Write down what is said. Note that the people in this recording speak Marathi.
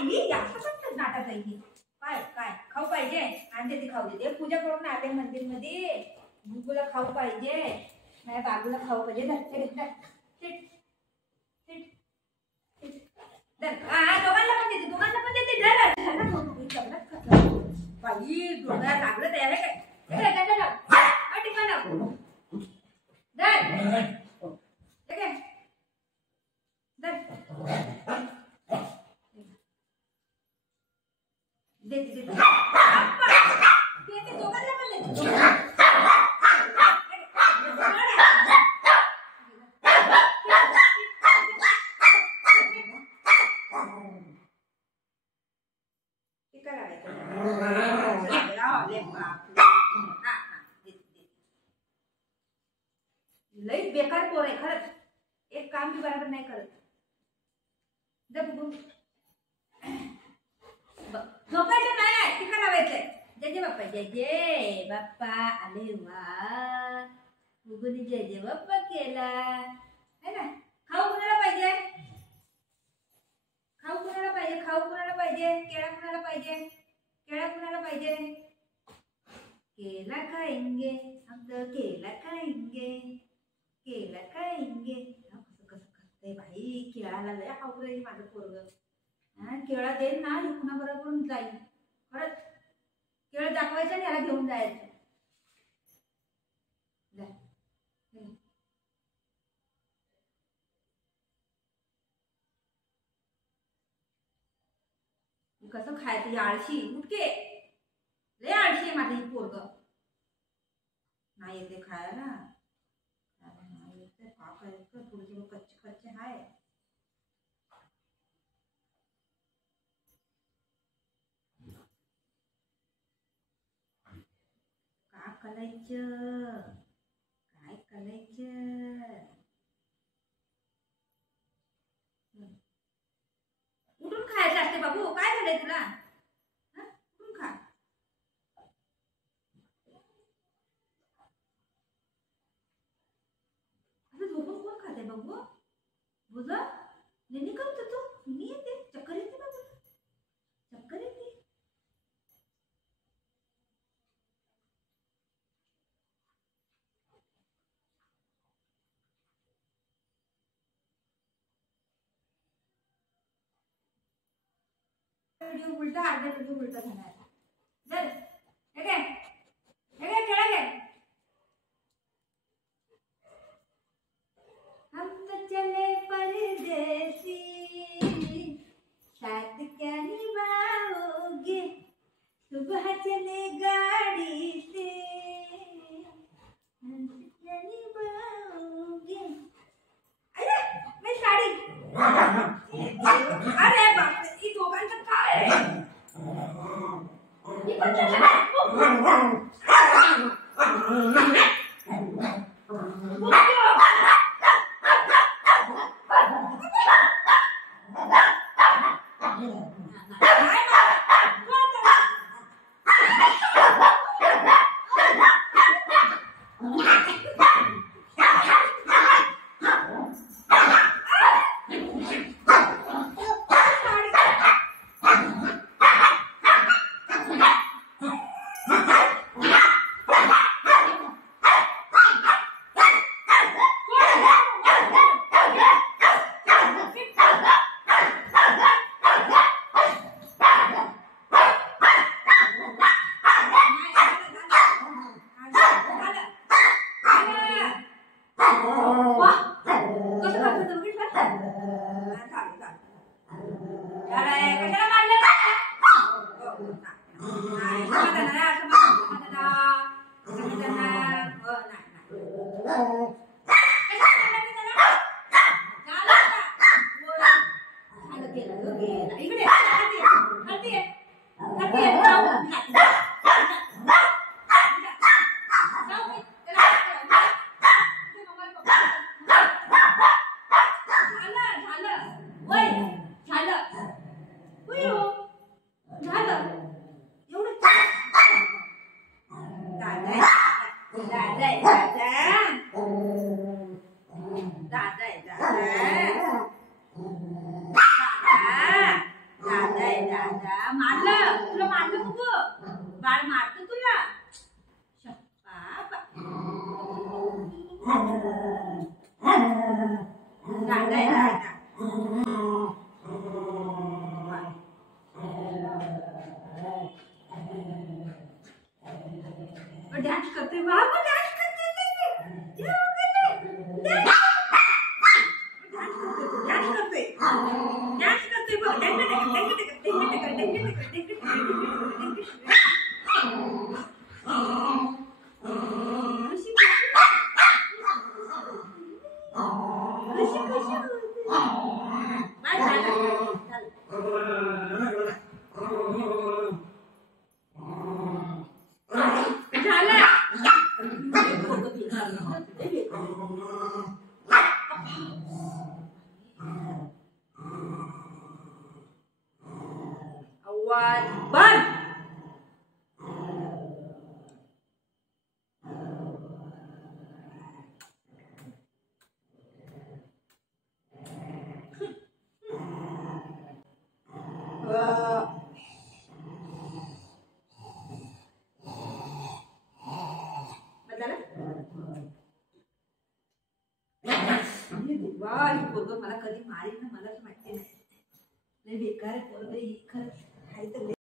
ही याच्यातच नाटक आहे ही. काय काय खाऊ पाहिजे आणि ते खाऊ देते. पूजा करून आले मंदिर मध्ये, गुगुला खाऊ पाहिजे, माझ्या बाबूला खाऊ पाहिजे. दोघांना पण देते, दोघांना पण देते. बाई डोळ्या लागलं तयार आहे काय? लई बेकार पोर आहे खरंच, एक काम भी बरोबर नाही करत. झोपायचं नाही, टिका लावायचंय. जय जय बाप्पा, जय जय बाप्पा आले वा. गुगुनी जय जय बाप्पा केला है ना. खाऊ कुणाला पाहिजे, खाऊ कुणाला पाहिजे, खाऊ कुणाला पाहिजे, केळा कुणाला पाहिजे, केळा कुणाला पाहिजे. केला खाएंगे हम तो, केला खाएंगे, केला खाएंगे. कसं कसं खाते बाई, केळाला लय आवडलं माझं पोरग. केळा देईन ना कुणाबरोबर जाईल खरंच. केळ दाखवायचं आणि याला घेऊन जायचं. कसं खायचं आळशी उठके, लय आळशी आहे माझं ही पोरग. नाही येते खायला, नाही येते का करायचं. थोडे कच्चे कच्चे हाय. का करायचं, काय करायचं. उठून खायचं असते बाबू, काय झालंय तुला. उठून खा. असं झोपून कोण खाते बाबू. बुजा नेहमी करतो तू, मी येते चक्कर येते बाबू, चक्कर येते. व्हिडिओ उलटा, अर्धा व्हिडिओ उलटा झाला. चल हे घे, हे घे केळा घे. हम तो चले परदेसी, साथ क्या निभाओगे, सुबह चले गाड़ी से, क्या निभाओगे. अरे मैं साड़ी. अरे बाप रे, ई दोघांचं काय. दादा तुला मारलं बघू बाळ मारतो तुला डान्स करते बाबा डान्स करते आवाज बंद मला कधी मारील ना मलाच माहिती नाही बेकार पोरग ही खरं